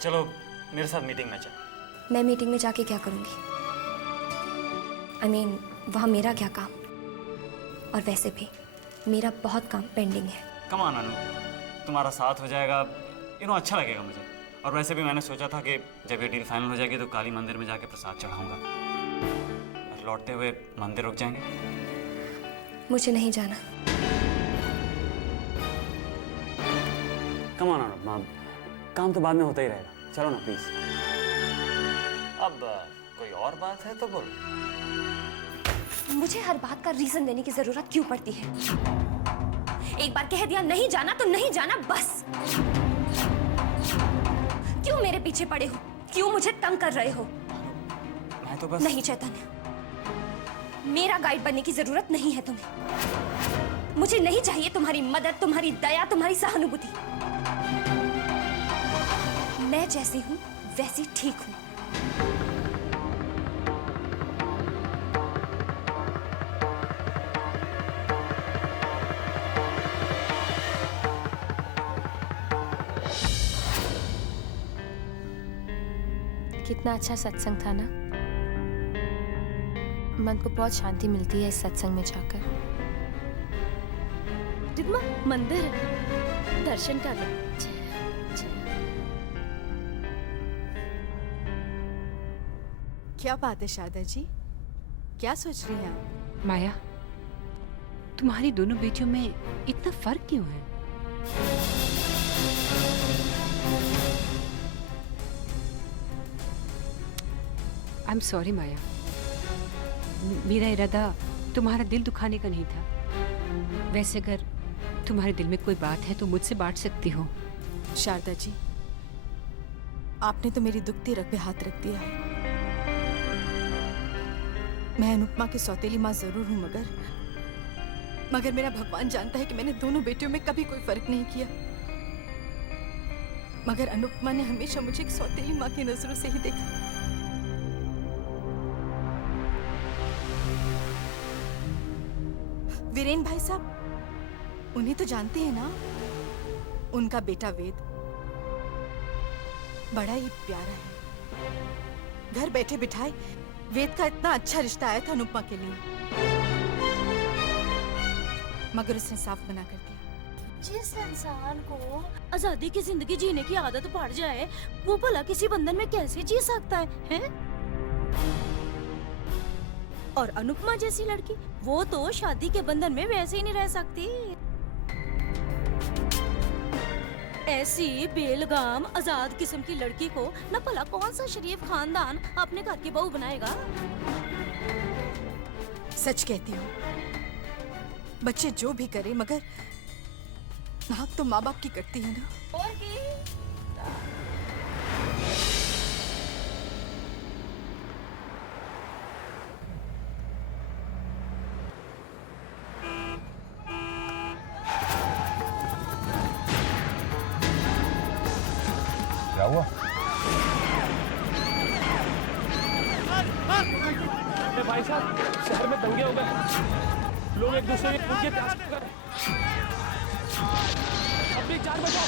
चलो मेरे साथ मीटिंग में चलो। मैं मीटिंग में जाके क्या करूँगी? I mean, वहाँ मेरा क्या काम? और वैसे भी मेरा बहुत काम पेंडिंग है। कम ऑन अनु, तुम्हारा साथ हो जाएगा, अच्छा लगेगा मुझे। और वैसे भी मैंने सोचा था कि जब ये डील फाइनल हो जाएगी तो काली मंदिर में जाके प्रसाद चढ़ाऊंगा और लौटते हुए मंदिर रुक जाएंगे। मुझे नहीं जाना। कम ऑन अनु, काम तो बाद में होता ही रहेगा। चलो ना प्लीज। अब कोई और बात है तो बोलो। मुझे हर बात का रीजन देने की जरूरत क्यों पड़ती है? एक बार कह दिया नहीं जाना तो नहीं जाना, बस। क्यों मेरे पीछे पड़े हो? क्यों मुझे तंग कर रहे हो? मैं तो बस... नहीं चैतन्य, मेरा गाइड बनने की जरूरत नहीं है तुम्हें। मुझे नहीं चाहिए तुम्हारी मदद, तुम्हारी दया, तुम्हारी सहानुभूति। मैं जैसी हूं वैसी ठीक हूं। कितना अच्छा सत्संग था ना। मन को बहुत शांति मिलती है इस सत्संग में जाकर। रिद्मा, मंदिर दर्शन कर लो। क्या बात है शारदा जी, क्या सोच रही हैं आप? माया, तुम्हारी दोनों बेटियों में इतना फर्क क्यों है? आई एम सॉरी माया, मेरा इरादा तुम्हारा दिल दुखाने का नहीं था। वैसे अगर तुम्हारे दिल में कोई बात है तो मुझसे बांट सकती हो। शारदा जी, आपने तो मेरी दुखती रग पे हाथ रख दिया है। मैं अनुपमा की सौतेली माँ जरूर हूँ, मगर मेरा भगवान जानता है कि मैंने दोनों बेटियों में कभी कोई फर्क नहीं किया। मगर अनुपमा ने हमेशा मुझे एक सौतेली माँ की नजरों से ही देखा। वीरेन भाई साहब, उन्हें तो जानते हैं ना? उनका बेटा वेद बड़ा ही प्यारा है। घर बैठे बिठाए वेद का इतना अच्छा रिश्ता आया था अनुपमा के लिए, मगर उसने साफ मना कर दिया। जिस इंसान को आजादी की जिंदगी जीने की आदत पड़ जाए, वो भला किसी बंधन में कैसे जी सकता है? और अनुपमा जैसी लड़की, वो तो शादी के बंधन में वैसे ही नहीं रह सकती। ऐसी बेलगाम आजाद किस्म की लड़की को न भला कौन सा शरीफ खानदान अपने घर की बहू बनाएगा? सच कहती हूँ, बच्चे जो भी करे मगर नाक तो माँ बाप की कटती है ना। और की? क्या हुआ? भाई साहब, शहर में दंगे हो गए, लोग एक दूसरे के खून के प्यास हो गए। अब भी 4 बजे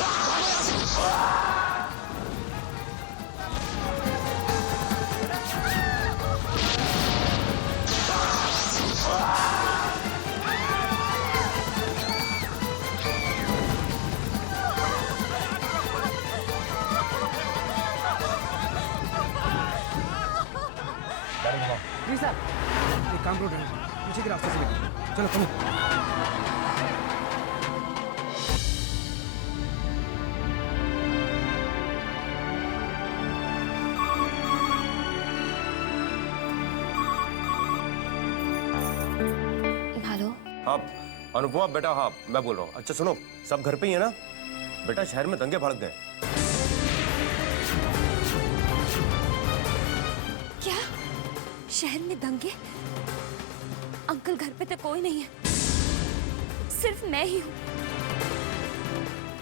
जी सर, एक काम करो ड्राइवर साहब, पीछे के रास्ते से निकलो। चलो चलो। हेलो। हाँ अनुपमा बेटा, हाँ मैं बोल रहा हूँ। अच्छा सुनो, सब घर पे ही है ना? बेटा शहर में दंगे भड़क गए। क्या शहर में दंगे? अंकल घर पे तो कोई नहीं है, सिर्फ मैं ही हूँ।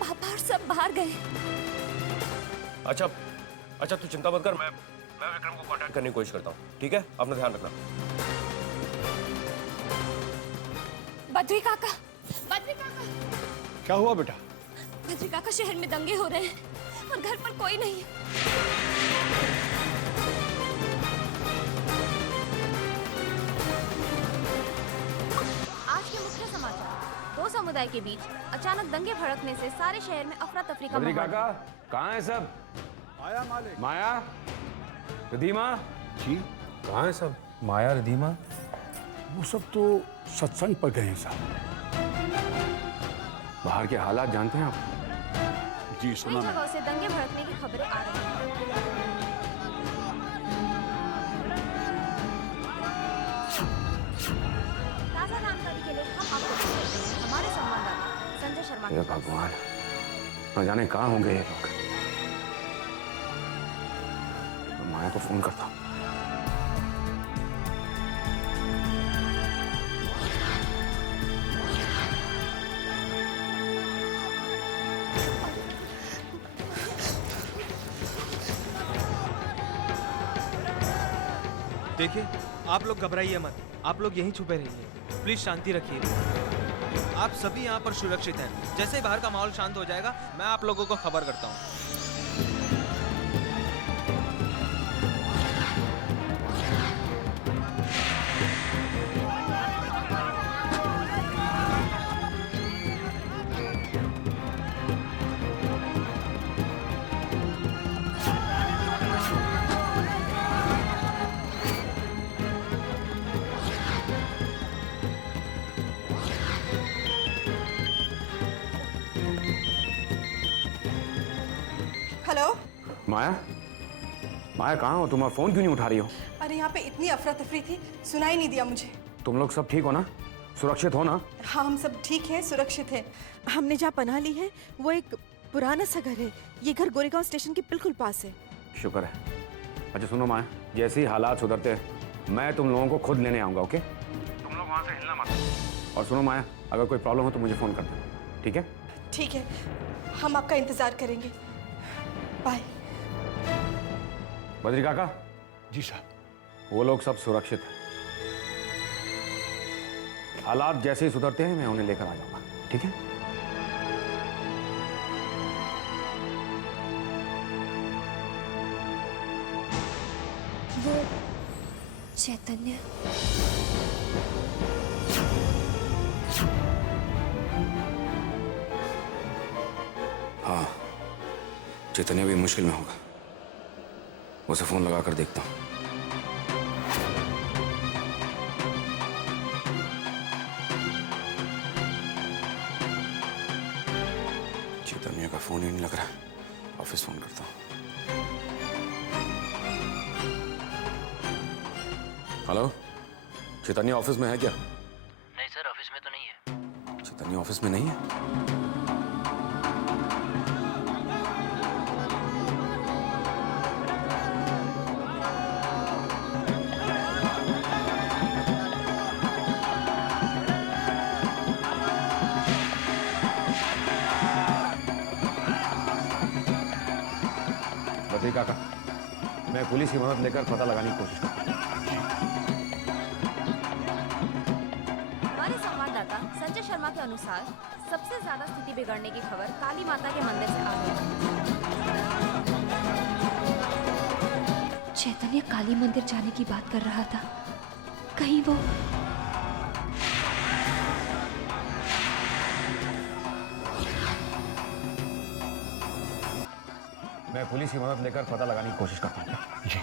पापा और सब बाहर गए। अच्छा अच्छा, तू चिंता मत कर, मैं विक्रम को कांटेक्ट करने की कोशिश करता हूँ, ठीक है? अपना ध्यान रखना। बद्री काका, बद्री काका। क्या हुआ बेटा? बद्री काका, शहर में दंगे हो रहे हैं और घर पर कोई नहीं है। आज के मुख्य समाचार। 2 समुदाय के बीच अचानक दंगे भड़कने से सारे शहर में अफरा तफरी का बद्री माहौल। काका, कहाँ है सब? माया मालिक। माया, रिधिमा जी कहाँ है सब? माया, रिधिमा, वो सब तो सत्संग पर गए हैं साहब। बाहर के हालात जानते हैं आप? जी कई सुना जगहों से दंगे भड़कने की खबरें आ रही हैं। ताज़ा जानकारी के लिए हम आपको देते हैं हमारे संवाददाता संजय शर्मा हे के पास। भगवान, न जाने कहाँ होंगे ये लोग। मैं माया को फोन करता हूँ। देखिए, आप लोग घबराइए मत, आप लोग यहीं छुपे रहिए, प्लीज शांति रखिए। आप सभी यहाँ पर सुरक्षित हैं। जैसे ही बाहर का माहौल शांत हो जाएगा, मैं आप लोगों को खबर करता हूँ। हेलो। माया, माया कहाँ हो तुम? फोन क्यों नहीं उठा रही हो? अरे यहाँ पे इतनी अफरा तफरी थी, सुनाई नहीं दिया मुझे। तुम लोग सब ठीक हो ना? सुरक्षित हो ना? हाँ हम सब ठीक हैं, सुरक्षित हैं। हमने जहाँ पनाह ली है वो एक पुराना सा घर है। ये घर गोरेगांव स्टेशन के बिल्कुल पास है। शुक्र है। अच्छा सुनो माया, जैसे ही हालात सुधरते हैं मैं तुम लोगों को खुद लेने आऊंगा, ओके? तुम लोग वहाँ से हिलना मत। और सुनो माया, अगर कोई प्रॉब्लम हो तो मुझे फोन कर दो, ठीक है? ठीक है, हम आपका इंतजार करेंगे। बाय। बद्री काका। जी साहब। वो लोग सब सुरक्षित हैं। हालात जैसे ही सुधरते हैं मैं उन्हें लेकर आ जाऊंगा, ठीक है? वो चैतन्य। हाँ, चैतन्य भी मुश्किल में होगा। उसे फोन लगा कर देखता हूँ। चैतन्य का फोन ही नहीं लग रहा, ऑफिस फोन करता हूँ। हेलो, चैतन्य ऑफिस में है क्या? नहीं सर, ऑफिस में तो नहीं है। चैतन्य ऑफिस में नहीं है? बद्री काका, मैं पुलिस की मदद लेकर पता लगाने की कोशिश करूंगा। हमारे संवाददाता संजय शर्मा के अनुसार सबसे ज्यादा स्थिति बिगड़ने की खबर काली माता के मंदिर से आ रही है। चैतन्य काली मंदिर जाने की बात कर रहा था, कहीं वो मैं पुलिस की मदद लेकर पता लगाने की कोशिश करता हूँ। जी।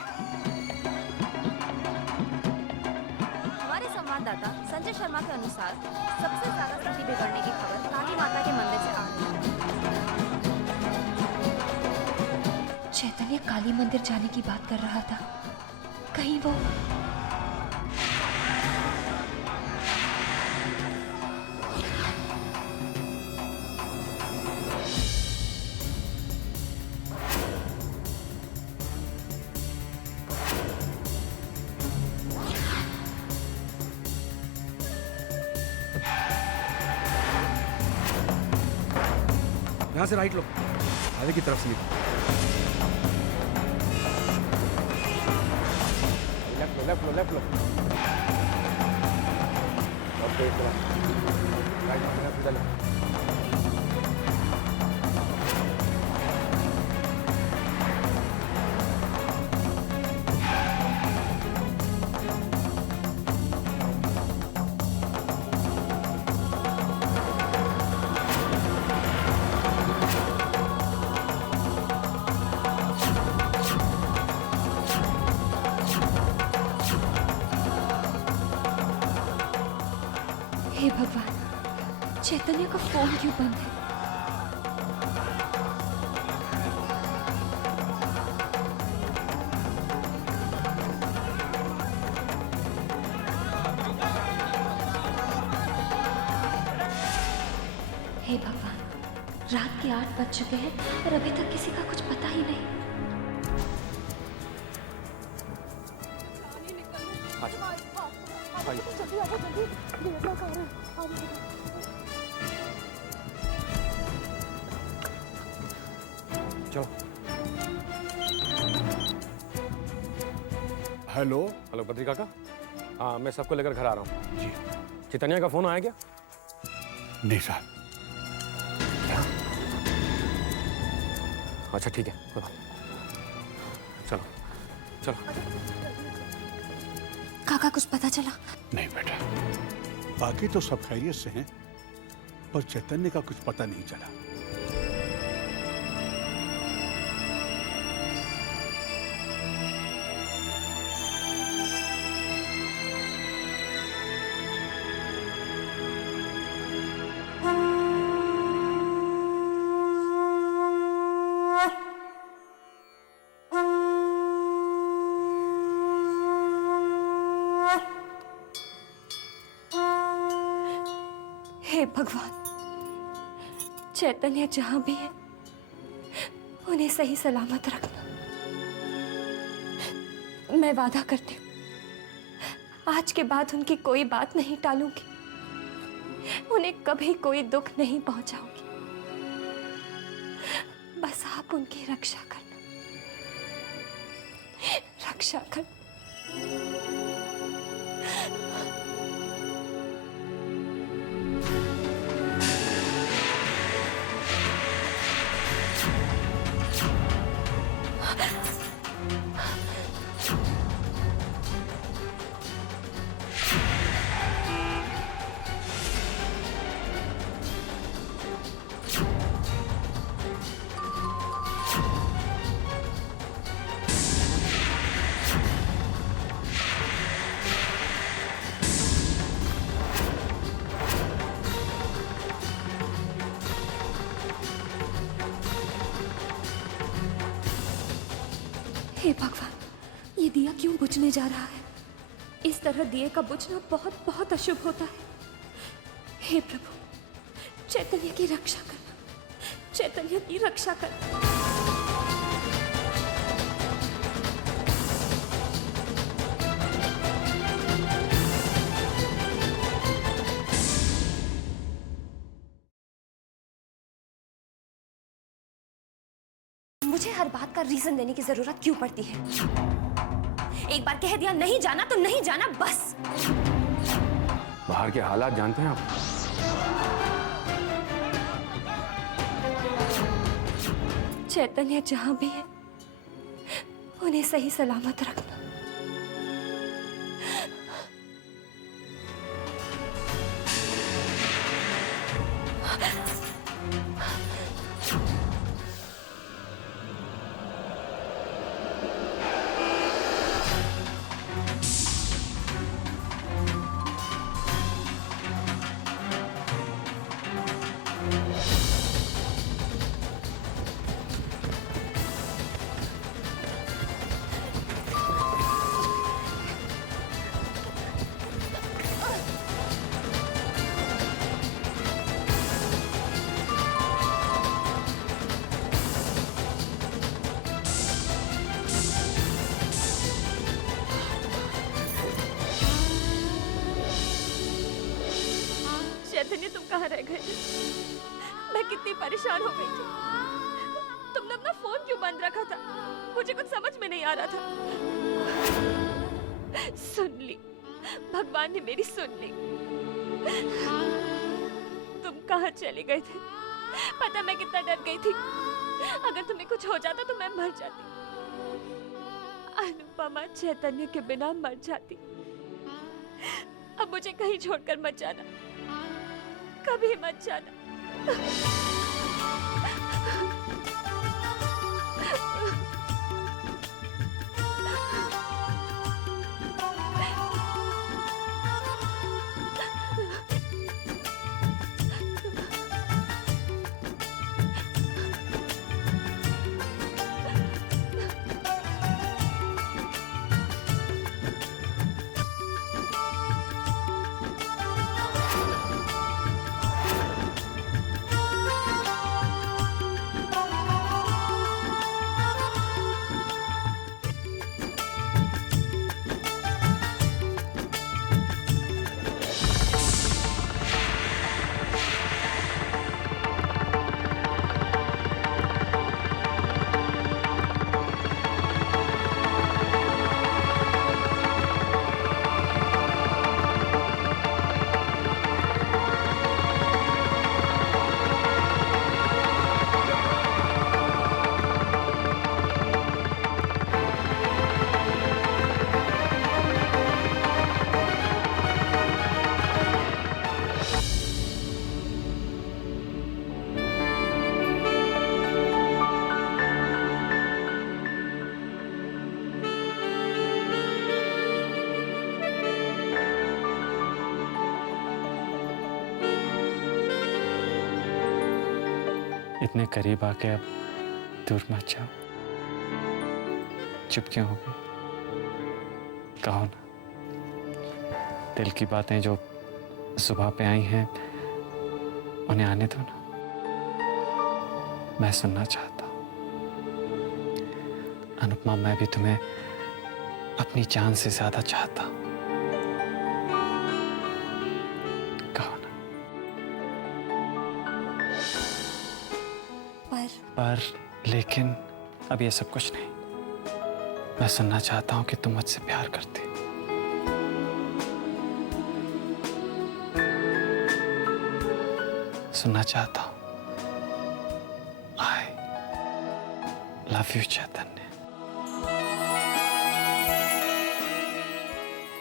हमारे संवाददाता संजय शर्मा के अनुसार सबसे ज्यादा स्थिति बिगड़ने की खबर काली माता के मंदिर से आ रही है। चैतन्य काली मंदिर जाने की बात कर रहा था, कहीं वो यहाँ से राइट लो, आगे की तरफ से निकलो। लेफ्ट लो। राइट सीधा लो। हे भगवान, चैतन्य का फोन क्यों बंद है? हे भगवान, रात के 8 बज चुके हैं और अभी तक किसी का कुछ पता ही नहीं। चलो। हेलो बद्री काका। हाँ, मैं सबको लेकर घर आ रहा हूँ। जी। चैतन्य का फोन आया क्या? नहीं साहब। अच्छा ठीक है, चलो चलो। काका कुछ पता चला? नहीं बेटा, बाकी तो सब खैरियत से हैं, पर चैतन्य का कुछ पता नहीं चला। हे भगवान, चैतन्य जहां भी है उन्हें सही सलामत रखना। मैं वादा करती हूँ, आज के बाद उनकी कोई बात नहीं टालूंगी, उन्हें कभी कोई दुख नहीं पहुंचाऊंगी। बस आप उनकी रक्षा करना, रक्षा करना। हे भगवान, ये दिया क्यों बुझने जा रहा है? इस तरह दिए का बुझना बहुत बहुत अशुभ होता है। हे प्रभु, चैतन्य की रक्षा करना, चैतन्य की रक्षा करना। मुझे हर बात का रीजन देने की जरूरत क्यों पड़ती है? एक बार कह दिया नहीं जाना तो नहीं जाना, बस। बाहर के हालात जानते हैं आप? चैतन्य जहां भी है उन्हें सही सलामत रखना। चैतन्य, तुम कहाँ रह गए? मैं कितनी परेशान हो गई थी। तुमने अपना फोन क्यों बंद रखा था? मुझे कुछ समझ में नहीं आ रहा था। सुन ली, भगवान ने मेरी सुन ली। तुम कहाँ चले गए थे? पता मैं कितना डर गई थी। अगर तुम्हें कुछ हो जाता तो मैं मर जाती। अनुपमा चैतन्य के बिना मर जाती। अब मुझे कहीं छोड़कर मत जाना, कभी मत जाना। इतने करीब आके अब दूर मत जाओ। चुप क्यों हो गई? कहो ना, दिल की बातें जो सुबह पे आई हैं उन्हें आने दो ना। मैं सुनना चाहता हूँ। अनुपमा, मैं भी तुम्हें अपनी जान से ज्यादा चाहता हूँ। पर लेकिन अब ये सब कुछ नहीं। मैं सुनना चाहता हूं कि तुम मुझसे प्यार करती। सुनना चाहता हूं आई लव यू चैतन्य।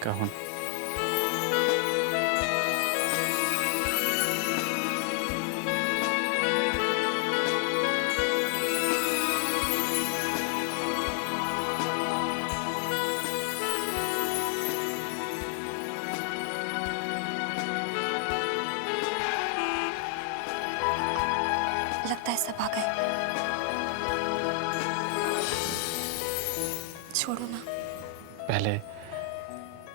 कहो ना। लगता है सब आ गए। छोड़ो ना। पहले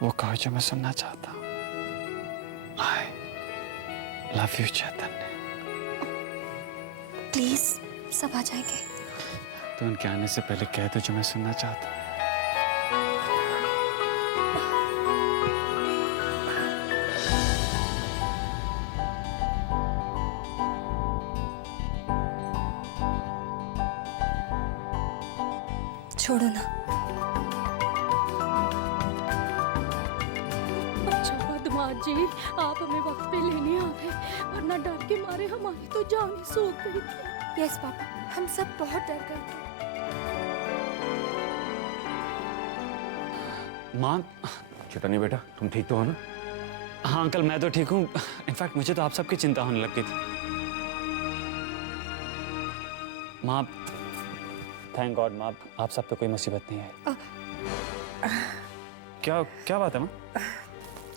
वो कहो जो मैं सुनना चाहता हूँ। I love you Chaitanya. Please, सब आ जाएंगे। तो उनके आने से पहले कह दो जो मैं सुनना चाहता हूँ। छोड़ो ना। अच्छा बदमाश जी, आप हमें वक्त पे लेने आ गए, वरना डर के मारे हमारी तो जान ही सूख गई थी। यस पापा, हम सब बहुत डर गए थे। माँ। चैतन्य बेटा, तुम ठीक तो हो ना? हाँ अंकल, मैं तो ठीक हूँ। इनफैक्ट मुझे तो आप सबकी चिंता होने लग गई थी। माँ, थैंक गॉड माँ, आप सब पे कोई मुसीबत नहीं आई। क्या क्या बात है माँ?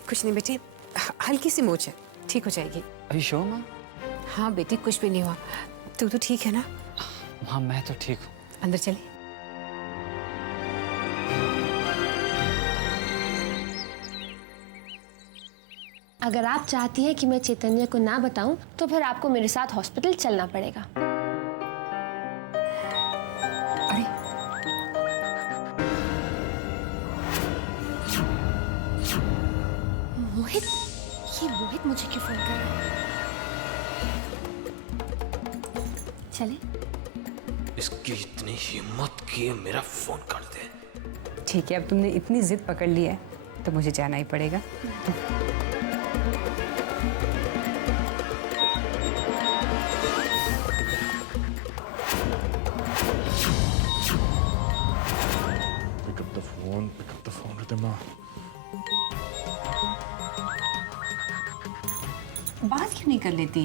कुछ नहीं बेटी, हल्की सी मोच है, ठीक हो जाएगी। अरे श्योर माँ? हाँ बेटी, कुछ भी नहीं हुआ। तू तो ठीक है ना? माँ मैं तो ठीक हूँ। अंदर चले। अगर आप चाहती हैं कि मैं चैतन्य को ना बताऊं, तो फिर आपको मेरे साथ हॉस्पिटल चलना पड़ेगा। मोहित, ये मोहित मुझे क्यों फोन कर रहा है? चले। इसकी इतनी हिम्मत की मेरा फोन कर दे। ठीक है, अब तुमने इतनी जिद पकड़ ली है तो मुझे जाना ही पड़ेगा। Pick up the phone Riddhima. बात क्यों नहीं कर लेती?